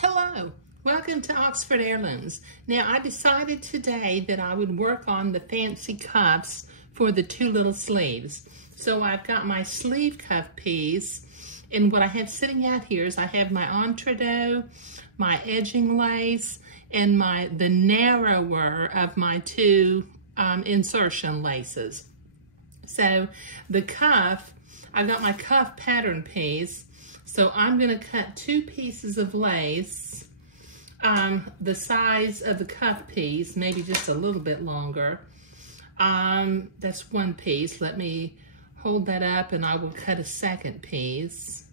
Hello, welcome to Oxford Heirlooms. Now I decided today that I would work on the fancy cuffs for the two little sleeves. So I've got my sleeve cuff piece, and what I have sitting out here is I have my entredeaux, my edging lace, and the narrower of my two insertion laces. So the cuff, I've got my cuff pattern piece. So I'm going to cut two pieces of lace, the size of the cuff piece, maybe just a little bit longer. That's one piece. Let me hold that up and I will cut a second piece.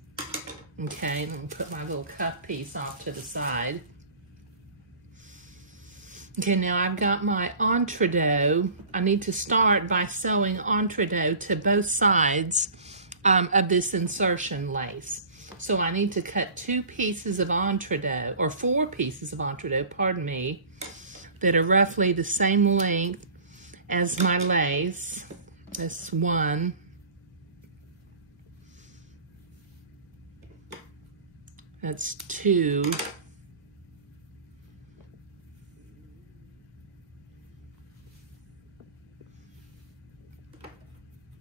Okay, let me put my little cuff piece off to the side. Okay, now I've got my entredeaux. I need to start by sewing entredeaux to both sides of this insertion lace. So I need to cut two pieces of entredeaux, or four pieces of entredeaux, pardon me, that are roughly the same length as my lace. That's one. That's two.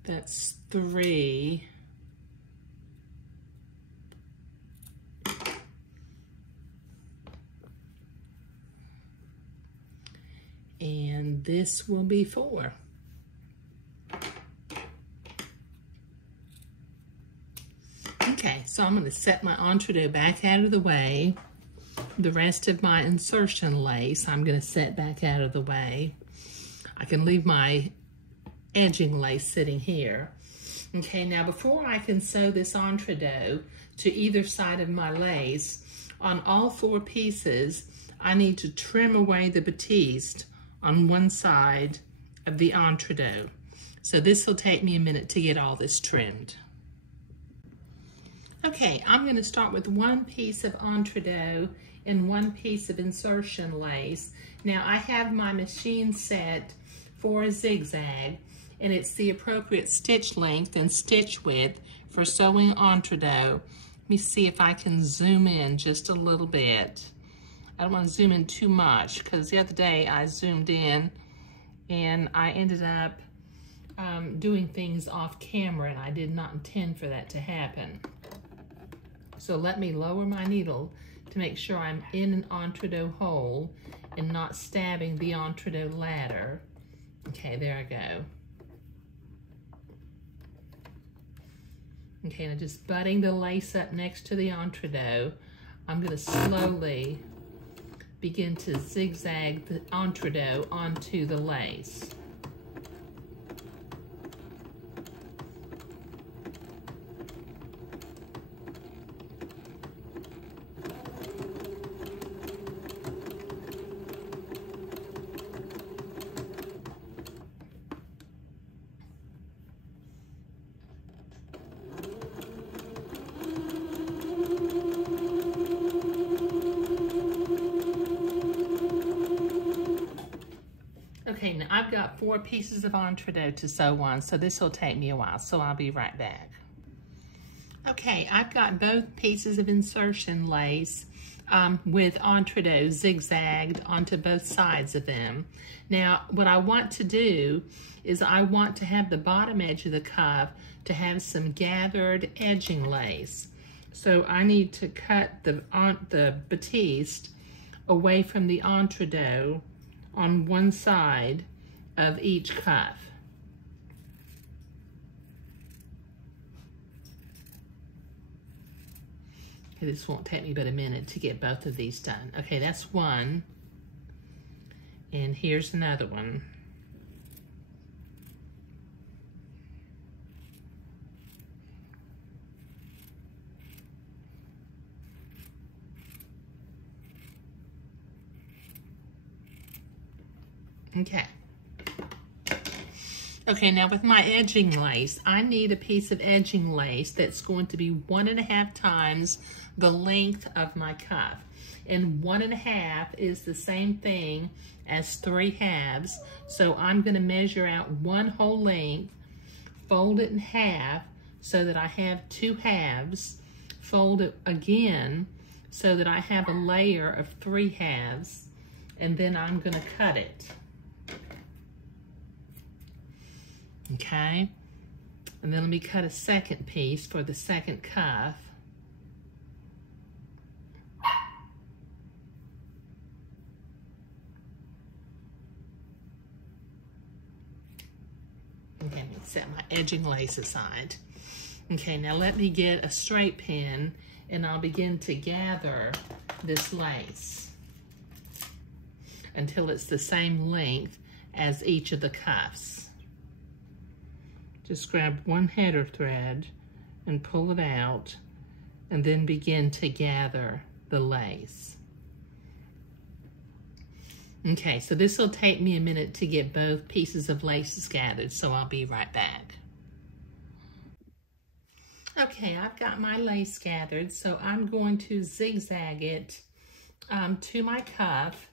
That's three. And this will be four. Okay, so I'm going to set my entredeaux back out of the way. The rest of my insertion lace, I'm going to set back out of the way. I can leave my edging lace sitting here. Okay, now before I can sew this entredeaux to either side of my lace, on all four pieces, I need to trim away the batiste on one side of the entredeaux. So this will take me a minute to get all this trimmed. Okay, I'm going to start with one piece of entredeaux and one piece of insertion lace. Now I have my machine set for a zigzag, and it's the appropriate stitch length and stitch width for sewing entredeaux. Let me see if I can zoom in just a little bit. I don't want to zoom in too much because the other day I zoomed in and I ended up doing things off camera, and I did not intend for that to happen. So let me lower my needle to make sure I'm in an entredeaux hole and not stabbing the entredeaux ladder. Okay, there I go. Okay, now just butting the lace up next to the entredeaux, I'm going to slowly begin to zigzag the entredeaux onto the lace. Okay, now I've got four pieces of entredeaux to sew on, so this will take me a while, so I'll be right back. Okay, I've got both pieces of insertion lace with entredeaux zigzagged onto both sides of them. Now, what I want to do is I want to have the bottom edge of the cuff to have some gathered edging lace. So I need to cut the batiste away from the entredeaux on one side of each cuff. Okay, this won't take me but a minute to get both of these done. Okay, that's one. And here's another one. Okay. Okay, now with my edging lace, I need a piece of edging lace that's going to be 1.5 times the length of my cuff. And 1.5 is the same thing as 3/2. So I'm going to measure out one whole length, fold it in half so that I have 2 halves, fold it again so that I have a layer of 3 halves, and then I'm going to cut it. Okay, and then let me cut a second piece for the second cuff. Okay, let me set my edging lace aside. Okay, now let me get a straight pin and I'll begin to gather this lace until it's the same length as each of the cuffs. Just grab one header thread and pull it out and then begin to gather the lace. Okay, so this will take me a minute to get both pieces of laces gathered, so I'll be right back. Okay, I've got my lace gathered, so I'm going to zigzag it to my cuff.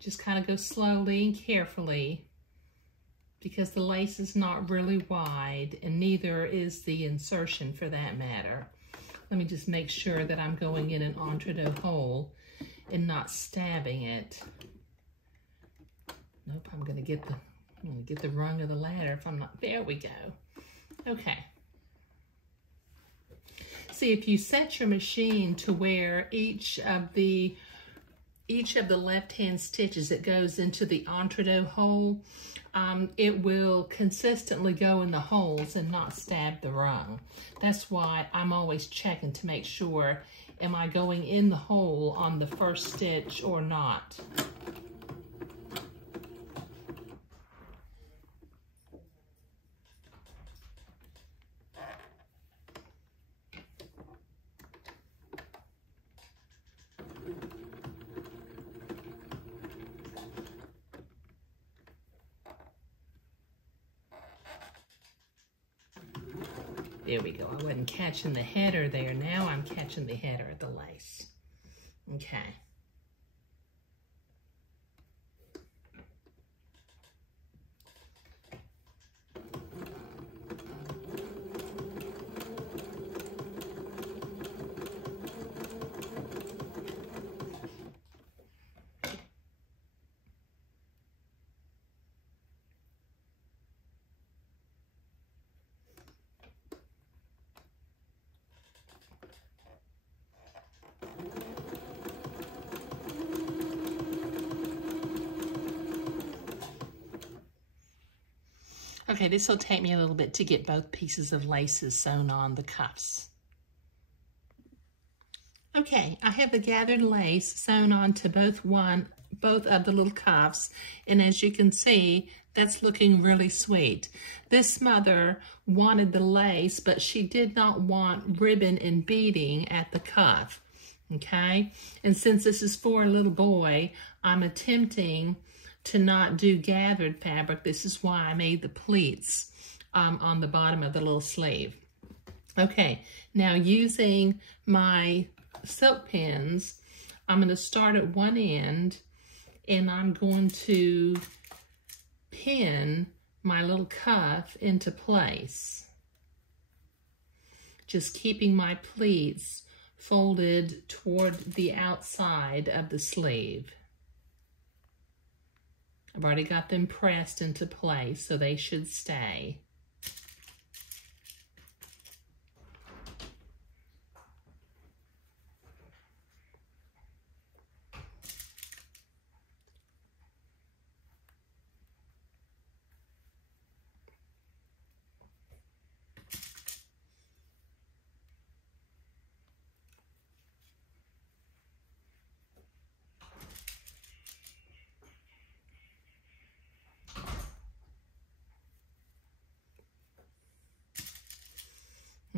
Just kind of go slowly and carefully because the lace is not really wide and neither is the insertion for that matter. Let me just make sure that I'm going in an entre-deux hole and not stabbing it. Nope, I'm gonna get the rung of the ladder if I'm not, there we go. Okay. See, if you set your machine to where each of the left-hand stitches that goes into the entre-deux hole, it will consistently go in the holes and not stab the rung. That's why I'm always checking to make sure, am I going in the hole on the first stitch or not? There we go. I wasn't catching the header there. Now I'm catching the header of the lace. Okay. Okay, this will take me a little bit to get both pieces of laces sewn on the cuffs. Okay, I have the gathered lace sewn onto both of the little cuffs, and as you can see, that's looking really sweet. This mother wanted the lace, but she did not want ribbon and beading at the cuff, okay? And since this is for a little boy, I'm attempting to not do gathered fabric. This is why I made the pleats on the bottom of the little sleeve. Okay, now using my silk pins, I'm going to start at one end and I'm going to pin my little cuff into place, just keeping my pleats folded toward the outside of the sleeve. I've already got them pressed into place, so they should stay.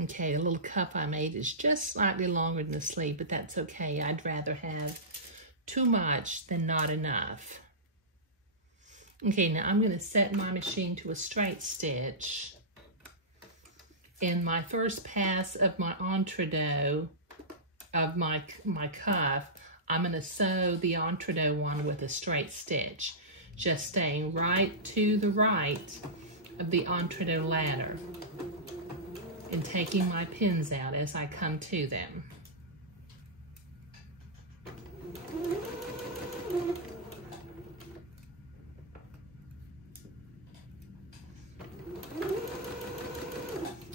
Okay, the little cuff I made is just slightly longer than the sleeve, but that's okay. I'd rather have too much than not enough. Okay, now I'm going to set my machine to a straight stitch. In my first pass of my entre-deux of my cuff, I'm going to sew the entre-deux one with a straight stitch, just staying right to the right of the entre-deux ladder. and taking my pins out as I come to them.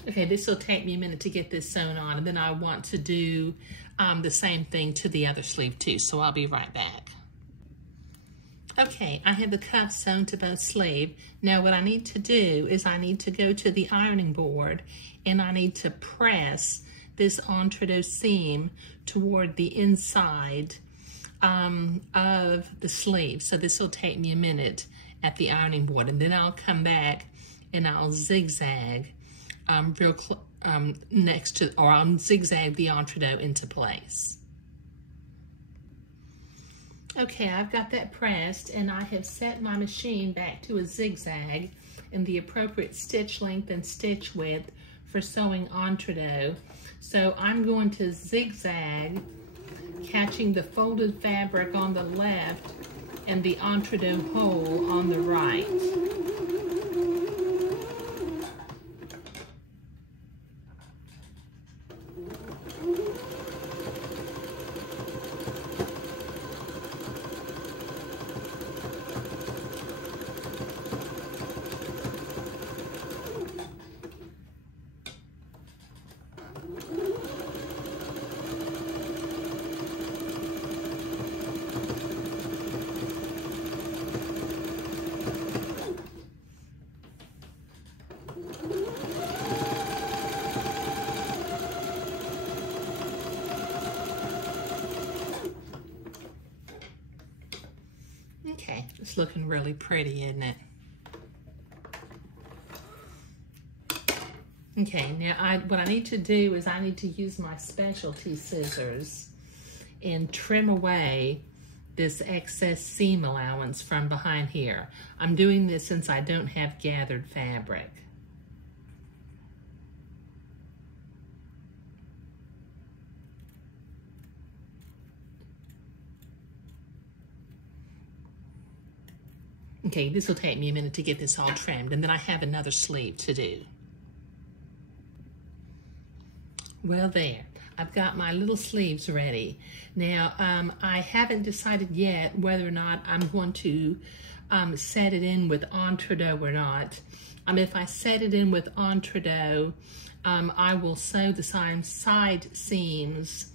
Okay, this will take me a minute to get this sewn on, and then I want to do the same thing to the other sleeve too, so I'll be right back. Okay, I have the cuffs sewn to both sleeves. Now what I need to do is I need to go to the ironing board and I need to press this entre-deux seam toward the inside of the sleeve. So this will take me a minute at the ironing board, and then I'll come back and I'll zigzag next to, or I'll zigzag the entre-deux into place. Okay, I've got that pressed, and I have set my machine back to a zigzag in the appropriate stitch length and stitch width for sewing entre-deux. So I'm going to zigzag, catching the folded fabric on the left and the entre-deux hole on the right. Okay, it's looking really pretty, isn't it? Okay, now what I need to do is I need to use my specialty scissors and trim away this excess seam allowance from behind here. I'm doing this since I don't have gathered fabric. Okay, this will take me a minute to get this all trimmed, and then I have another sleeve to do. Well, there, I've got my little sleeves ready. Now, I haven't decided yet whether or not I'm going to set it in with entre-deux or not. If I set it in with entre-deux, I will sew the side seams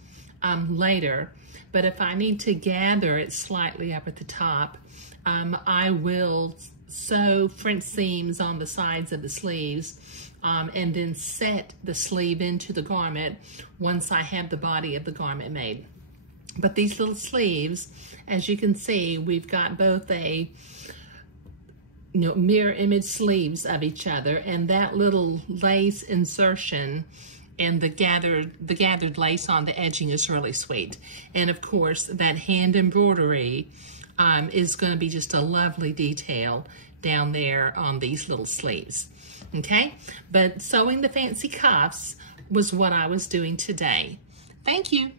later, but if I need to gather it slightly up at the top, I will sew French seams on the sides of the sleeves and then set the sleeve into the garment once I have the body of the garment made. But these little sleeves, as you can see, we've got both a mirror image sleeves of each other, and that little lace insertion and the gathered lace on the edging is really sweet. And of course, that hand embroidery is going to be just a lovely detail down there on these little sleeves. Okay, but sewing the fancy cuffs was what I was doing today. Thank you.